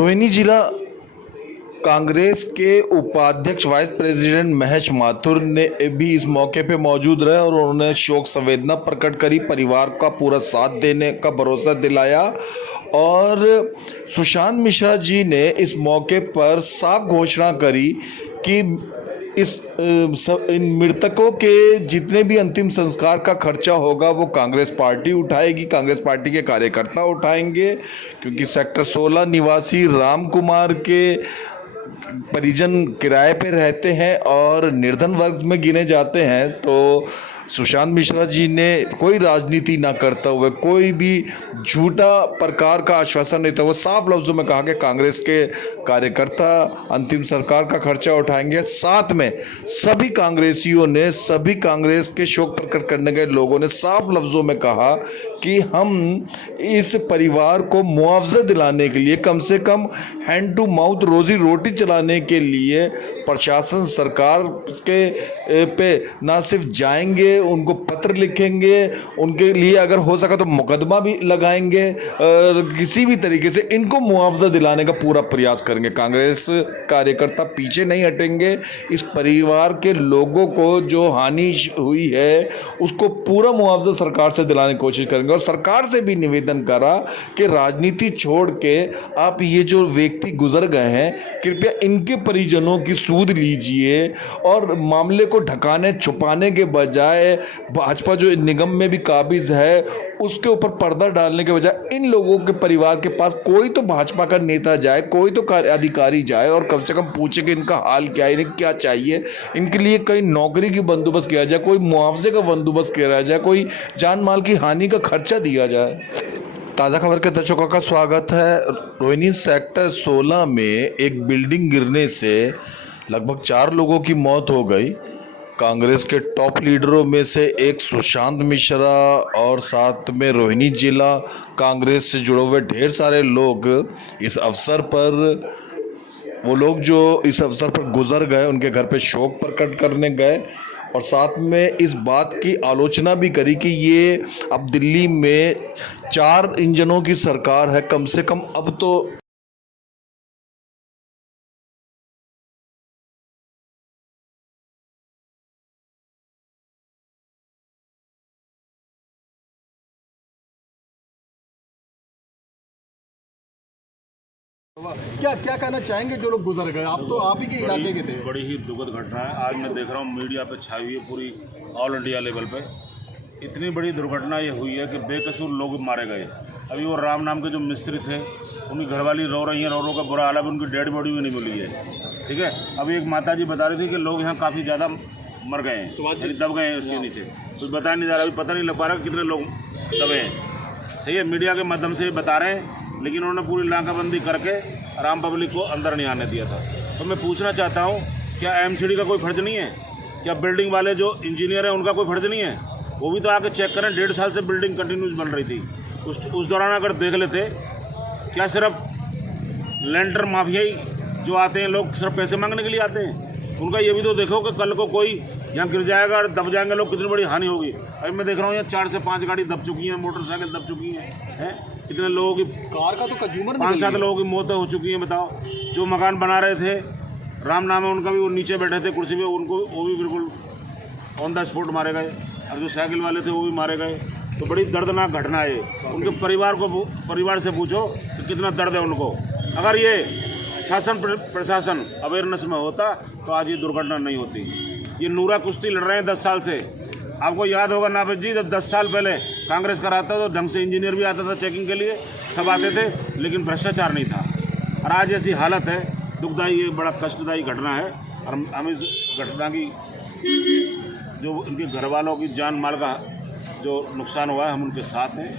रोहिणी जिला कांग्रेस के उपाध्यक्ष वाइस प्रेसिडेंट महेश माथुर ने भी इस मौके पे मौजूद रहे और उन्होंने शोक संवेदना प्रकट करी, परिवार का पूरा साथ देने का भरोसा दिलाया। और सुशांत मिश्रा जी ने इस मौके पर साफ घोषणा करी कि इन मृतकों के जितने भी अंतिम संस्कार का खर्चा होगा वो कांग्रेस पार्टी उठाएगी, कांग्रेस पार्टी के कार्यकर्ता उठाएंगे, क्योंकि सेक्टर 16 निवासी राम कुमार के परिजन किराए पे रहते हैं और निर्धन वर्ग में गिने जाते हैं। तो सुशांत मिश्रा जी ने कोई राजनीति ना करते हुए, कोई भी झूठा प्रकार का आश्वासन देते हुए साफ लफ्जों में कहा कि कांग्रेस के कार्यकर्ता अंतिम सरकार का खर्चा उठाएंगे। साथ में सभी कांग्रेसियों ने, सभी कांग्रेस के शोक प्रकट करने गए लोगों ने साफ लफ्जों में कहा कि हम इस परिवार को मुआवजा दिलाने के लिए, कम से कम हैंड टू माउथ रोजी रोटी चलाने के लिए प्रशासन, सरकार के पे ना सिर्फ जाएंगे, उनको पत्र लिखेंगे, उनके लिए अगर हो सका तो मुकदमा भी लगाएंगे और किसी भी तरीके से इनको मुआवजा दिलाने का पूरा प्रयास करेंगे। कांग्रेस कार्यकर्ता पीछे नहीं हटेंगे। इस परिवार के लोगों को जो हानि हुई है उसको पूरा मुआवजा सरकार से दिलाने की कोशिश करेंगे। और सरकार से भी निवेदन करा कि राजनीति छोड़ के आप ये जो व्यक्ति गुजर गए हैं, कृपया इनके परिजनों की सूद लीजिए और मामले को ढकाने छुपाने के बजाय भाजपा जो निगम में भी काबिज है उसके ऊपर पर्दा डालने के बजाय इन लोगों के परिवार के पास कोई तो भाजपा का नेता जाए, कोई तो अधिकारी जाए और कम से कम पूछे कि इनका हाल क्या है, इन्हें क्या चाहिए, इनके लिए कहीं नौकरी की बंदोबस्त किया जाए, कोई मुआवजे का बंदोबस्त किया जाए, कोई जान माल की हानि का खर्चा दिया जाए। ताज़ा खबर के दर्शकों का स्वागत है। रोहिणी सेक्टर 16 में एक बिल्डिंग गिरने से लगभग 4 लोगों की मौत हो गई। कांग्रेस के टॉप लीडरों में से एक सुशांत मिश्रा और साथ में रोहिणी जिला कांग्रेस से जुड़े हुए ढेर सारे लोग इस अवसर पर, वो लोग जो इस अवसर पर गुजर गए, उनके घर पे शोक प्रकट करने गए और साथ में इस बात की आलोचना भी करी कि ये अब दिल्ली में 4 इंजनों की सरकार है, कम से कम अब तो क्या क्या कहना चाहेंगे जो लोग गुजर गए? आप तो आप ही के इलाके के थे। बड़ी ही दुखद घटना है। आज मैं देख रहा हूँ मीडिया पे छाई हुई है पूरी ऑल इंडिया लेवल पे। इतनी बड़ी दुर्घटना ये हुई है कि बेकसूर लोग मारे गए। अभी वो राम नाम के जो मिस्त्री थे, उनकी घरवाली रो रही हैं, रो का बुरा हाल है, उनकी डेड बॉडी भी नहीं मिली है। ठीक है, अभी एक माता जी बता रही थी कि लोग यहाँ काफ़ी ज़्यादा मर गए हैं, दब गए हैं उसके नीचे। कुछ बताया नहीं जा रहा, अभी पता नहीं लग पा रहा कितने लोग दबे हैं। सही है, मीडिया के माध्यम से बता रहे हैं, लेकिन उन्होंने पूरी नाकाबंदी करके आम पब्लिक को अंदर नहीं आने दिया था। तो मैं पूछना चाहता हूँ, क्या एमसीडी का कोई फ़र्ज नहीं है? क्या बिल्डिंग वाले जो इंजीनियर हैं उनका कोई फ़र्ज नहीं है? वो भी तो आके चेक करें। 1.5 साल से बिल्डिंग कंटिन्यूस बन रही थी। उस दौरान अगर देख लेते, क्या सिर्फ लेंटर माफिया ही जो आते हैं, लोग सिर्फ पैसे मांगने के लिए आते हैं? उनका ये भी तो देखो कि कल को कोई यहाँ गिर जाएगा और दब जाएंगे लोग, कितनी बड़ी हानि होगी। अभी मैं देख रहा हूँ यहाँ 4 से 5 गाड़ी दब चुकी हैं, मोटरसाइकिल दब चुकी हैं। कितने लोगों की, कार का तो कंज्यूमर 5-7 लोगों की मौतें हो चुकी हैं। बताओ, जो मकान बना रहे थे, राम नाम है उनका भी, वो नीचे बैठे थे कुर्सी पे, उनको वो भी बिल्कुल ऑन द स्पॉट मारे गए। और जो साइकिल वाले थे वो भी मारे गए। तो बड़ी दर्दनाक घटना है। उनके परिवार से पूछो कि कितना दर्द है उनको। अगर ये शासन प्रशासन अवेयरनेस में होता तो आज ये दुर्घटना नहीं होती। ये नूरा कुश्ती लड़ रहे हैं 10 साल से। आपको याद होगा नाभिद जी, जब 10 साल पहले कांग्रेस कराता तो ढंग से इंजीनियर भी आता था चेकिंग के लिए, सब आते थे, लेकिन भ्रष्टाचार नहीं था। और आज ऐसी हालत है, दुखदायी, ये बड़ा कष्टदायी घटना है। और हम इस घटना की, जो उनके घर वालों की जान माल का जो नुकसान हुआ है, हम उनके साथ हैं।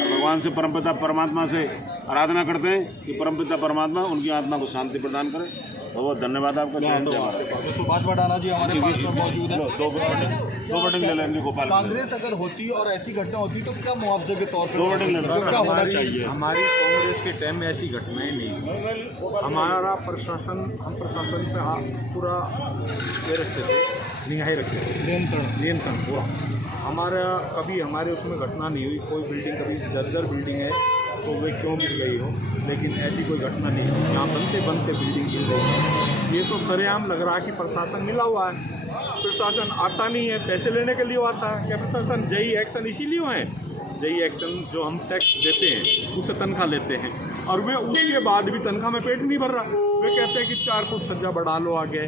और भगवान से, परमपिता परमात्मा से आराधना करते हैं कि परमपिता परमात्मा उनकी आत्मा को शांति प्रदान करें। बहुत बहुत धन्यवाद आपका। सुभाष बटाना जी हमारे पास में मौजूद है। दो बटिंग ले लेंगे गोपाल। कांग्रेस अगर होती और ऐसी घटना होती तो क्या मुआवजे के तौर पर 2 बटिंग ले क्या होना चाहिए? हमारी कांग्रेस के टाइम में ऐसी घटनाएं नहीं। हमारा प्रशासन, हम प्रशासन पे पूरा ये रखते थे, निगाहें रखते थे, नियंत्रण पूरा। हमारा कभी हमारे उसमें घटना नहीं हुई। कोई बिल्डिंग कभी जर्जर बिल्डिंग है तो वे क्यों गिर गई हो, लेकिन ऐसी कोई घटना नहीं है। यहाँ बनते बनते बिल्डिंग गिर रही है। ये तो सरेआम लग रहा है कि प्रशासन मिला हुआ है, प्रशासन आता नहीं है, पैसे लेने के लिए आता है। क्या प्रशासन जेई एक्शन इसीलिए है? जेई एक्शन जो हम टैक्स देते हैं उससे तनख्वाह लेते हैं, और वे उसके बाद भी तनख्वाह में पेट नहीं भर रहा। वे कहते हैं कि 4 फुट सज्जा बढ़ा लो आगे,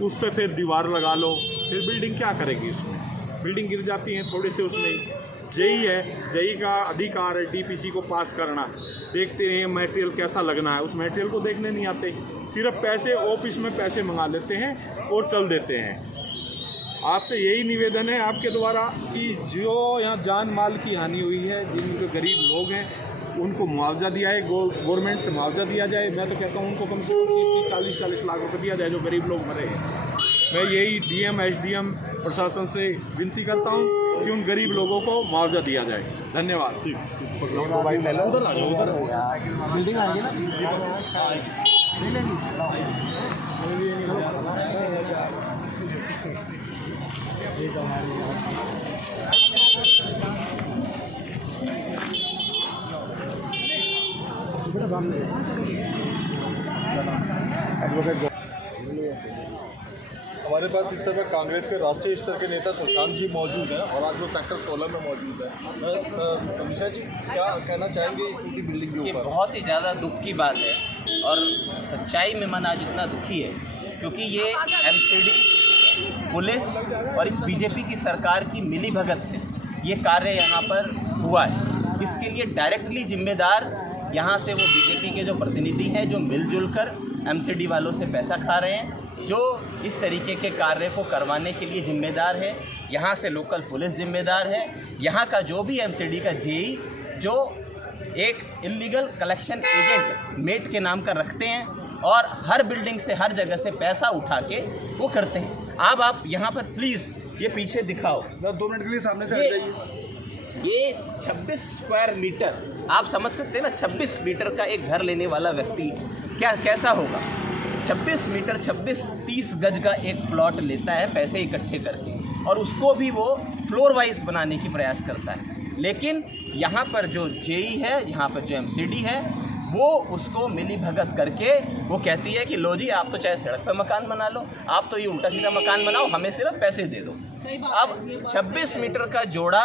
उस पर फिर दीवार लगा लो, फिर बिल्डिंग क्या करेगी? उसमें बिल्डिंग गिर जाती है थोड़े से। उसमें जेई है, जेई का अधिकार है डीपीसी को पास करना, देखते हैं मटेरियल कैसा लगना है, उस मटेरियल को देखने नहीं आते, सिर्फ पैसे ऑफिस में पैसे मंगा लेते हैं और चल देते हैं। आपसे यही निवेदन है आपके द्वारा कि जो यहाँ जान माल की हानि हुई है, जिनके गरीब लोग हैं उनको मुआवजा दिया है, गवर्नमेंट से मुआवजा दिया जाए। मैं तो कहता हूँ उनको कम से कम 30-40 लाख रुपये दिया जाए जो गरीब लोग मरे हैं। मैं यही डीएम एसडीएम प्रशासन से विनती करता हूँ कि उन गरीब लोगों को मुआवजा दिया जाए। धन्यवाद। उधर आ जाओ, उधर बिल्डिंग आएगी ना, नहीं लेंगी। हमारे पास इस समय कांग्रेस के राष्ट्रीय स्तर के नेता सुशांत जी मौजूद हैं और आज वो सेक्टर 16 में मौजूद हैं। अमीशा जी क्या कहना चाहेंगे इस टूटी बिल्डिंग के ये ऊपर? ऊपर? बहुत ही ज़्यादा दुख की बात है और सच्चाई में मन आज इतना दुखी है क्योंकि ये एमसीडी पुलिस और इस बीजेपी की सरकार की मिलीभगत से ये कार्य यहाँ पर हुआ है। इसके लिए डायरेक्टली जिम्मेदार यहाँ से वो बीजेपी के जो प्रतिनिधि हैं जो मिलजुल कर एमसीडी वालों से पैसा खा रहे हैं, जो इस तरीके के कार्य को करवाने के लिए जिम्मेदार है। यहाँ से लोकल पुलिस जिम्मेदार है, यहाँ का जो भी एमसीडी का जेई जो एक इलीगल कलेक्शन एजेंट मेट के नाम का रखते हैं और हर बिल्डिंग से हर जगह से पैसा उठा के वो करते हैं। अब आप यहाँ पर प्लीज़ ये पीछे दिखाओ, 2 मिनट के लिए सामने से हट जाइए। ये 26 स्क्वायर मीटर आप समझ सकते हैं ना, 26 मीटर का एक घर लेने वाला व्यक्ति क्या कैसा होगा? 26 मीटर 26-30 गज का एक प्लॉट लेता है पैसे इकट्ठे करके और उसको भी वो फ्लोर वाइज बनाने की प्रयास करता है। लेकिन यहाँ पर जो जेई है, यहाँ पर जो एमसीडी है, वो उसको मिली भगत करके वो कहती है कि लो जी आप तो चाहे सड़क पर मकान बना लो, आप तो ये उल्टा सीधा मकान बनाओ, हमें सिर्फ पैसे दे दो। अब 26 मीटर का जोड़ा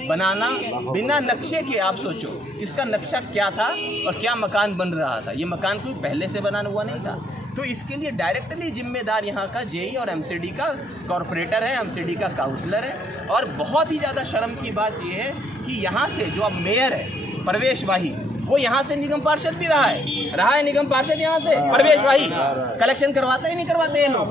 बनाना बिना नक्शे के, आप सोचो इसका नक्शा क्या था और क्या मकान बन रहा था। ये मकान कोई पहले से बना हुआ नहीं था। तो इसके लिए डायरेक्टली जिम्मेदार यहाँ का जेई और एमसीडी का कॉरपोरेटर है, एमसीडी का काउंसलर है। और बहुत ही ज़्यादा शर्म की बात यह है कि यहाँ से जो अब मेयर है परवेश वाही, वो यहाँ से निगम पार्षद भी रहा है निगम पार्षद यहाँ से परवेश वाही। कलेक्शन करवाते ही नहीं करवाते हैं लोग,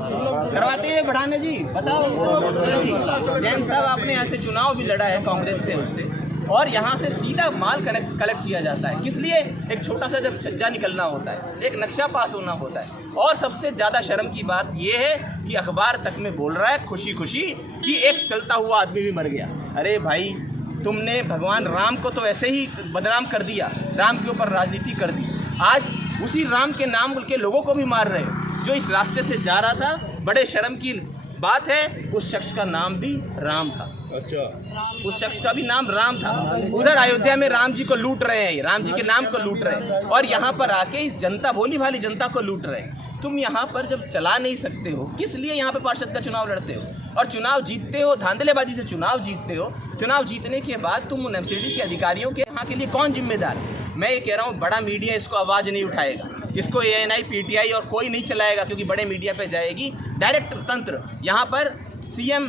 करवाते हैं बढ़ाने जी, बताओ जैन साहब आपने यहाँ से चुनाव भी लड़ा है कांग्रेस से उससे, और यहाँ से सीधा माल कलेक्ट किया जाता है। किस लिए? एक छोटा सा जब छज्जा निकलना होता है, एक नक्शा पास होना होता है। और सबसे ज़्यादा शर्म की बात यह है कि अखबार तक में बोल रहा है खुशी खुशी कि एक चलता हुआ आदमी भी मर गया। अरे भाई, तुमने भगवान राम को तो ऐसे ही बदनाम कर दिया, राम के ऊपर राजनीति कर दी। आज उसी राम के नाम के लोगों को भी मार रहे हो जो इस रास्ते से जा रहा था। बड़े शर्म की बात है, उस शख्स का नाम भी राम था। अच्छा, उस शख्स का भी नाम राम था। उधर अयोध्या में राम जी को लूट रहे हैं, राम जी के नाम को लूट रहे हैं, और यहाँ पर आके इस जनता, भोली भाली जनता को लूट रहे हैं। तुम यहाँ पर जब चला नहीं सकते हो, किस लिए यहाँ पे पार्षद का चुनाव लड़ते हो? और चुनाव जीतते हो, धांधलेबाजी से चुनाव जीतते हो। चुनाव जीतने के बाद तुम उन एमसीडी के अधिकारियों के यहाँ के लिए कौन जिम्मेदार है? मैं ये कह रहा हूँ, बड़ा मीडिया इसको आवाज़ नहीं उठाएगा, इसको ANI, PTI और कोई नहीं चलाएगा, क्योंकि बड़े मीडिया पे जाएगी डायरेक्ट तंत्र। यहाँ पर CM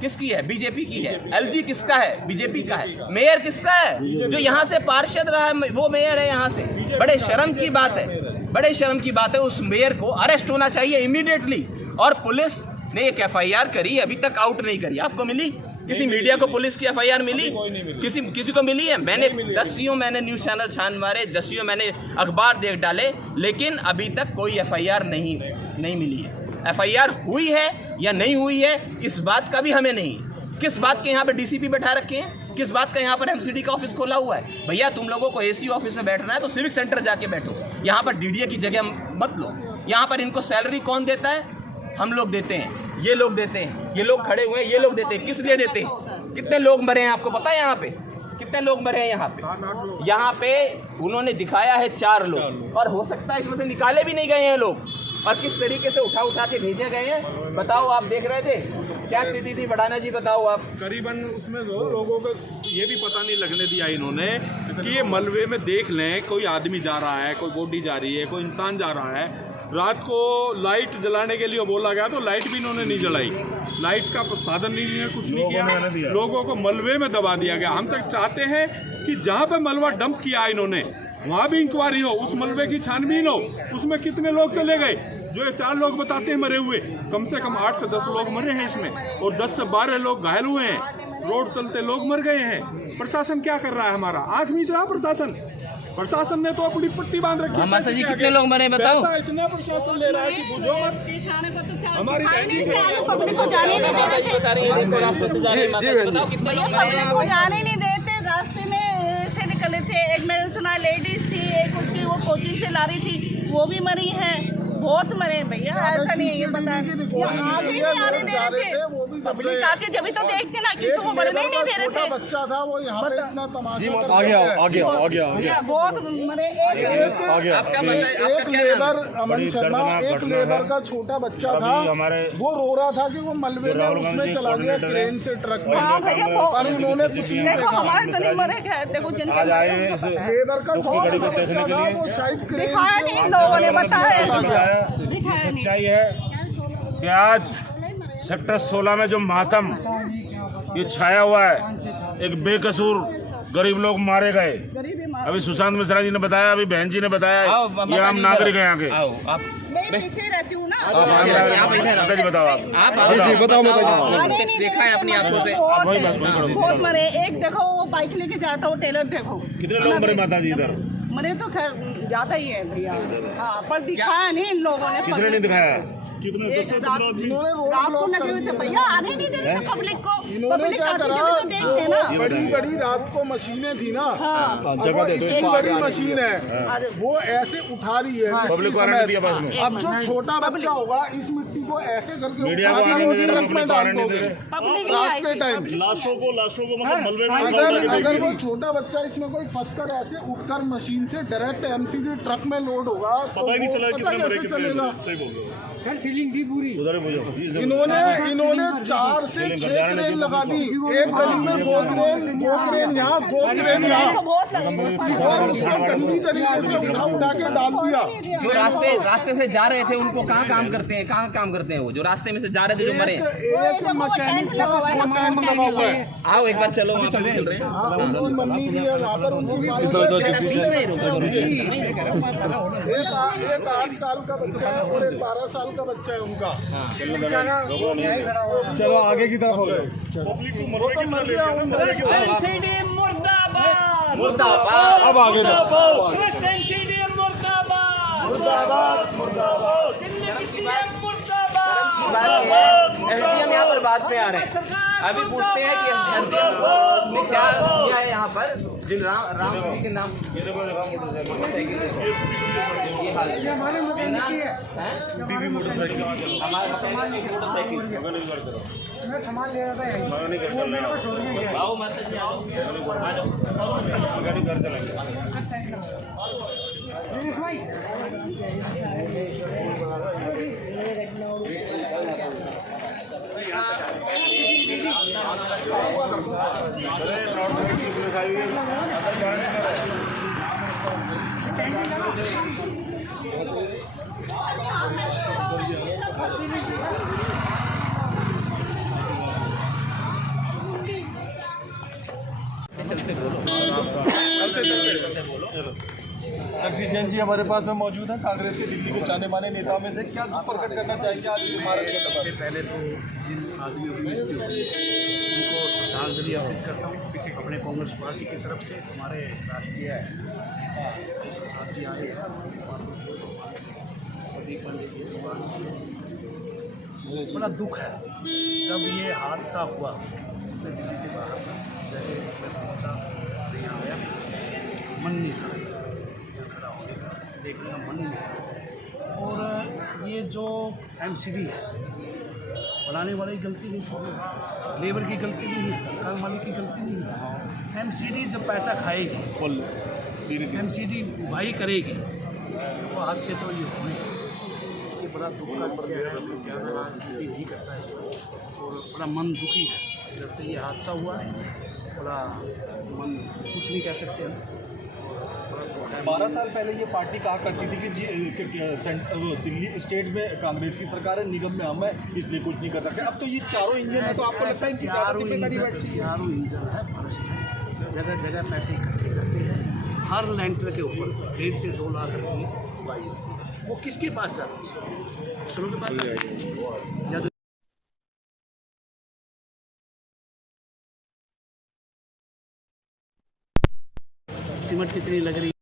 किसकी है? बीजेपी की है। LG किसका है? बीजेपी का है। मेयर किसका है? जो यहाँ से पार्षद रहा है वो मेयर है यहाँ से। बड़े शर्म की बात है, बड़े शर्म की बात है। उस मेयर को अरेस्ट होना चाहिए इमीडिएटली। और पुलिस ने एक FIR करी, अभी तक आउट नहीं करी। आपको मिली? किसी मीडिया को पुलिस की FIR मिली? किसी को मिली है? मैंने दसियों न्यूज़ चैनल छान मारे, दसियों मैंने अखबार देख डाले, लेकिन अभी तक कोई FIR नहीं मिली है। FIR हुई है या नहीं हुई है, इस बात का भी हमें नहीं। किस बात के यहाँ पे DCP बैठा रखे हैं? किस बात का यहाँ पर MCD का ऑफिस खोला हुआ है? भैया, तुम लोगों को AC ऑफिस में बैठना है तो सिविक सेंटर जाके बैठो, यहाँ पर DDA की जगह मत लो। यहाँ पर इनको सैलरी कौन देता है? हम लोग देते हैं, ये लोग देते हैं, ये लोग खड़े हुए हैं, ये लोग देते हैं। किस लिए देते हैं? कितने लोग मरे हैं आपको पता है? यहाँ पे कितने लोग मरे हैं यहाँ पे उन्होंने दिखाया है 4 लोग, और हो सकता है इसमें से निकाले भी नहीं गए हैं लोग, और किस तरीके से उठा के भेजे गए हैं। बताओ, आप देख रहे थे क्या स्थिति थी बढ़ाना जी, बताओ आप। करीबन उसमें जो लोगों को ये भी पता नहीं लगने दिया इन्होंने कि ये मलबे में देख लें कोई आदमी जा रहा है, कोई बॉडी जा रही है, कोई इंसान जा रहा है। रात को लाइट जलाने के लिए बोला गया तो लाइट भी इन्होंने नहीं जलाई, लाइट का साधन नहीं है, कुछ नहीं किया, लोगों को मलबे में दबा दिया गया। हम तक चाहते हैं कि जहाँ पे मलबा डंप किया इन्होंने वहाँ भी इंक्वायरी हो, उस मलबे की छानबीन हो, उसमें कितने लोग चले गए। जो ये 4 लोग बताते हैं मरे हुए, कम से कम 8 से 10 लोग मरे हैं इसमें, और 10 से 12 लोग घायल हुए हैं, रोड चलते लोग मर गए हैं। प्रशासन क्या कर रहा है हमारा? आँख मीच रहा प्रशासन ने तो अपनी पट्टी बांध रखी है। माता जी कितने लोग मरे बताओ। इतना प्रशासन ले रहा है कि बुझो मत। हमारी पब्लिक को जाने नहीं देते, बता रही है, देखो रास्ते से जा रही है माता जी, बताओ कितने लोग मरे पब्लिक को जाने नहीं देते। रास्ते में से निकले थे, एक मैंने सुना लेडीज थी, एक उसकी वो कोचिंग से ला रही थी, वो भी मरी है। बहुत मरे भैया, ऐसा नहीं है, ये पता है। यहाँ भी नहीं आने दे रहे थे, पब्लिक आके जब तो देखते ना, किसी को मरने नहीं दे रहे थे। बच्चा था वो यहाँ पे इतना तमाशा बहुत मरे। एक लेबर अमन शर्मा, एक लेबर का छोटा बच्चा था, वो रो रहा था कि वो मलबे में उसमें चला गया क्रेन से ट्रक में, पर उन्होंने कुछ नहीं देखा। हमारे तो नहीं मरे गए, देखो लेबर का छोटा सा बच्चा था, वो शायद दिखाया नहीं, लोगों ने बताया। सच्चाई है कि आज सेक्टर 16 में जो मातम ये छाया हुआ है, एक बेकसूर गरीब लोग मारे गए। अभी सुशांत मिश्रा जी ने बताया, अभी बहन जी ने बताया, ये आम नागरिक है यहाँ के। मैं पीछे रहती हूँ ना, बताओ आप देखा है अपनी आंखों से। बहुत मरे। एक देखो वो बाइक लेके जाता, वो टेलर देखो कितने लोग मरे माता जी इधर? मरे तो खैर ज्यादा ही है भैया, हाँ, पर दिखाया नहीं इन लोगों ने। किसने नहीं दिखाया? रात को लगे हुए थे भैया, आने नहीं दे रहे थे पब्लिक को। इन्होंने क्या करा, बड़ी बड़ी रात को मशीनें थी ना, इतनी बड़ी मशीन है, वो ऐसे उठा रही है पब्लिक को आने दिया बस में। अब जो छोटा बच्चा होगा इस मिट्टी को ऐसे करके ट्रक में डाल दोगे रात के टाइम। लाशों को मतलब मलबे में अगर वो छोटा बच्चा इसमें कोई फंसकर ऐसे उठकर मशीन से डायरेक्ट एमसीडी ट्रक में लोड होगा, पता ही नहीं चला कैसे चलेगा। सही बोल रहे हो। सर फीलिंग थी पूरी। इन्होंने 4 से 6 क्रेन लगा दी, एक गली में 2 क्रेन यहाँ, 2 क्रेन यहाँ, और उसको गंदी तरीके से उठा के डाल दिया। जो रास्ते से जा रहे थे उनको कहाँ काम करते हैं वो जो रास्ते में से जा रहे थे जो मरे? एक मैकेनिक का वो टेंट लगा हुआ है। आओ एक बार चलो, वहाँ पर चल रहे हैं। हाँ, उनकी मम्मी भी है वहाँ पर, उनकी एक 8 साल का बच्चा है और एक 12 साल का बच्चा है उनका। चलो आगे की तरफ हो गए। वो तो मर गया मुर्दाबाद। अब आगे एसडीएम यहाँ पर बाद में आ रहे हैं, अभी पूछते हैं कि एसडीएम ने क्या किया है यहाँ पर, जिन राम जी के नाम। ये हाल है हमारे मोटरसाइकिल मैं सामान ले रहा था, आओ माता जी आओ। जगदीश जैन जी हमारे पास में मौजूद है, कांग्रेस के दिल्ली के जाने माने नेताओं में से। क्या दुख प्रकट करना चाहेंगे आज की भारत के सबसे पहले तो जिन आदमियों की मृत्यु हुई उनको श्रद्धांजलि अर्पित करता हूँ। पीछे अपने कांग्रेस पार्टी की तरफ से हमारे राष्ट्रीय साथी आए हैं, बड़ा दुख है। जब ये हादसा हुआ मैं दिल्ली से बाहर था, जैसे मैं पहुँचा यहाँ आया, मन नहीं था यहाँ खड़ा होने का, देखने का मन नहीं था। और ये जो एमसीडी है बनाने वाले की गलती नहीं है, लेबर की गलती नहीं है, काम वाले की गलती नहीं है। एमसीडी जब पैसा खाएगी, एमसीडी वाही करेगी, तो आज से तो ये होने ये बड़ा दुख का विषय है। मैं ज़्यादा राजनीति नहीं करता है और बड़ा मन दुखी है जब से ये हादसा हुआ है। बड़ा मन कुछ नहीं कह सकते हम। 12 साल पहले ये पार्टी कहा करती थी कि दिल्ली स्टेट में कांग्रेस की सरकार है, निगम में हम है, इसलिए कुछ नहीं कर सकते। अब तो ये चारों इंजन है, तो आपको लगता है कि ज़्यादा जिम्मेदारी बैठती है? चारों इंजन है, भ्रष्ट है, जगह जगह पैसे इकट्ठे करते हैं। हर लैंटर के ऊपर 1.5 से 2 लाख रुपये वाई वो किसके पास जाती है? अफसरों के पास जाती है या तो सीमेंट कितनी लग रही है?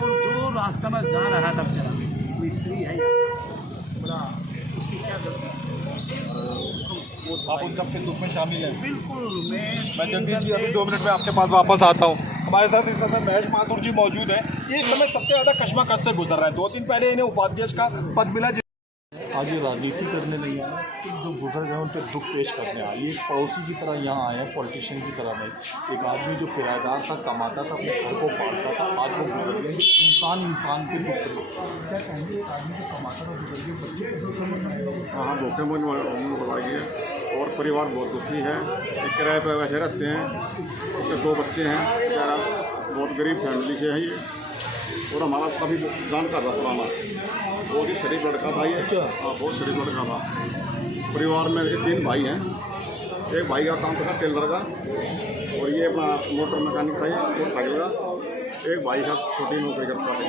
और जो रास्ता में जा रहा था बेचारा मिस्त्री है यहाँ बड़ा, उसकी क्या गलती है? आप उन सबके दुख में शामिल हैं? बिल्कुल। मैं जगदीश जी अभी 2 मिनट में आपके पास वापस आता हूँ। हमारे साथ इस समय महेश माथुर जी मौजूद हैं। ये इस समय सबसे ज़्यादा कश्मकश से गुजर रहे हैं। 2 दिन पहले इन्हें उपाध्यक्ष का पद मिला। आज ये राजनीति करने नहीं आए, जो गुजर गए उन पर दुख पेश करने आए। ये एक पड़ोसी की तरह यहाँ आए हैं, पॉलिटिशियन की तरह नहीं। एक आदमी जो किराएदार था, कमाता था, अपने घर को पालता था, आज वो गुजर गए। इंसान पे दुख करे। क्या कहेंगे, एक आदमी जो कमाता था गुजर गए, बच्चे को दुख? हाँ, धोखेबाज बताई है और परिवार बहुत दुखी है। एक किराए पर वैसे रहते हैं, उसके 2 बच्चे हैं, बेचारा बहुत गरीब फैमिली से है ये। और हमारा काफ़ी जानकार था पुराना, बहुत ही शरीफ लड़का था ये। हाँ, बहुत शरीफ लड़का था। परिवार में 3 भाई हैं। एक भाई का काम था टेलर का और ये अपना मोटर मैकेनिक था, ये मोटरसाइकिल का। एक भाई साहब छोटी नौकरी करता था।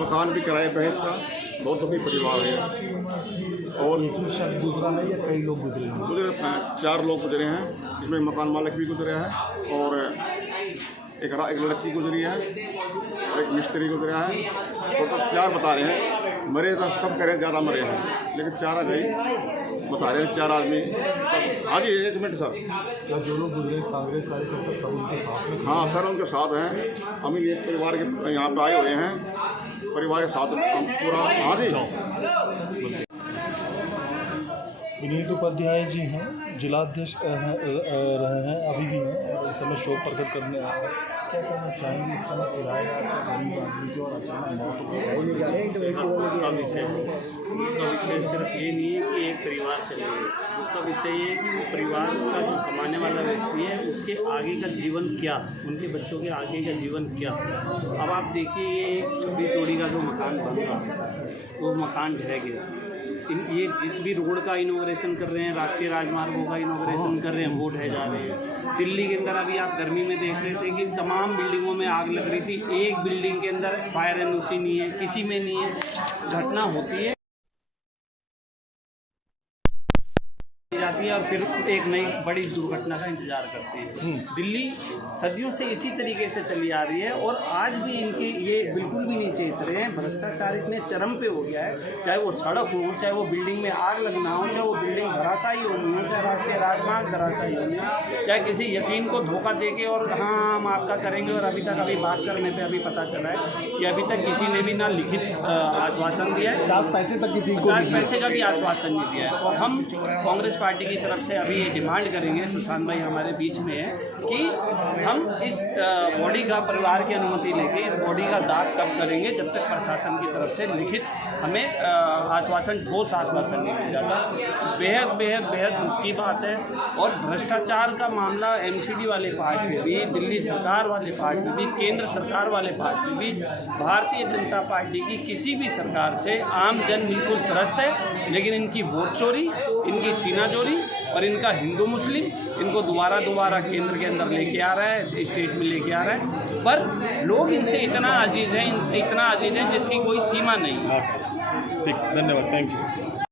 मकान भी किराए पे है इसका। बहुत दुखी परिवार है। और शख्स गुजरा है या कई लोग गुजरे हैं? गुजरे हैं, 4 लोग गुजरे हैं। इसमें मकान मालिक भी गुजरे हैं और एक लड़की गुजरी है और एक मिस्त्री गुजरा है। टोटल 4 बता रहे हैं। मरे तो सब कह रहे हैं ज़्यादा मरे हैं, लेकिन 4 गई बता रहे हैं। 4 आदमी। हाँ जी, 1 मिनट सर। क्या जो लोग गुजरे कांग्रेस कार्यकर्ता सब उनके साथ में? हाँ सर, उनके साथ हैं। हम ये परिवार के यहाँ पे आए हुए हैं, परिवार के साथ हम पूरा। हाँ जी। विनीत उपाध्याय जी हैं, जिलाध्यक्ष रहे हैं, अभी भी हैं और इस समय शोक प्रकट करने आए हैं। क्या कहना चाहेंगे इस समय किराएदार का गरीब आदमी की और अचानक मौत हो गई? का विषय सिर्फ ये नहीं है कि एक परिवार चले गए। उसका विषय ये है कि वो परिवार का जो कमाने वाला व्यक्ति है उसके आगे का जीवन क्या, उनके बच्चों के आगे का जीवन क्या। अब आप देखिए, ये एक 26 जोड़ी का जो मकान बन रहा वो मकान ढह गया। ये जिस भी रोड का इनॉग्रेशन कर रहे हैं, राष्ट्रीय राजमार्गों का इनॉग्रेशन कर रहे हैं, वो ढह जा रहे हैं। दिल्ली के अंदर अभी आप गर्मी में देख रहे थे कि तमाम बिल्डिंगों में आग लग रही थी। एक बिल्डिंग के अंदर फायर एनओसी नहीं है, किसी में नहीं है। घटना होती है जाती है और फिर एक नई बड़ी दुर्घटना का इंतजार करते हैं। दिल्ली सदियों से इसी तरीके से चली आ रही है और आज भी इनकी ये बिल्कुल भी नहीं चेत रहे हैं। भ्रष्टाचार इतने चरम पे हो गया है, चाहे वो सड़क हो, चाहे वो बिल्डिंग में आग लगना हो, चाहे वो बिल्डिंग धराशायी होनी हो, चाहे राष्ट्रीय राजमार्ग धराशायी होनी हो, चाहे किसी यकीन को धोखा देके और हाँ हम आपका करेंगे और अभी तक अभी बात करने पर अभी पता चला है कि अभी तक किसी ने भी ना लिखित आश्वासन दिया है, 50 पैसे तक किसी को 50 पैसे का भी आश्वासन नहीं दिया है। और हम कांग्रेस पार्टी की तरफ से अभी ये डिमांड करेंगे, सुशांत भाई हमारे बीच में है, कि हम इस बॉडी का परिवार की अनुमति लेके इस बॉडी का दाह कब करेंगे जब तक प्रशासन की तरफ से लिखित हमें आश्वासन, ठोस आश्वासन नहीं मिल जाता। बेहद बेहद बेहद दुख की बात है। और भ्रष्टाचार का मामला एमसीडी वाले पार्ट में भी, दिल्ली सरकार वाले पार्ट में भी, केंद्र सरकार वाले पार्ट में भी, भारतीय जनता पार्टी की किसी भी सरकार से आम जन बिल्कुल त्रस्त है। लेकिन इनकी वोट चोरी, इनकी सीना चोरी और इनका हिंदू मुस्लिम इनको दोबारा केंद्र के अंदर लेके आ रहा है, स्टेट में लेके आ रहा है। पर लोग इनसे इतना अजीज हैं जिसकी कोई सीमा नहीं है। ठीक, धन्यवाद, थैंक यू।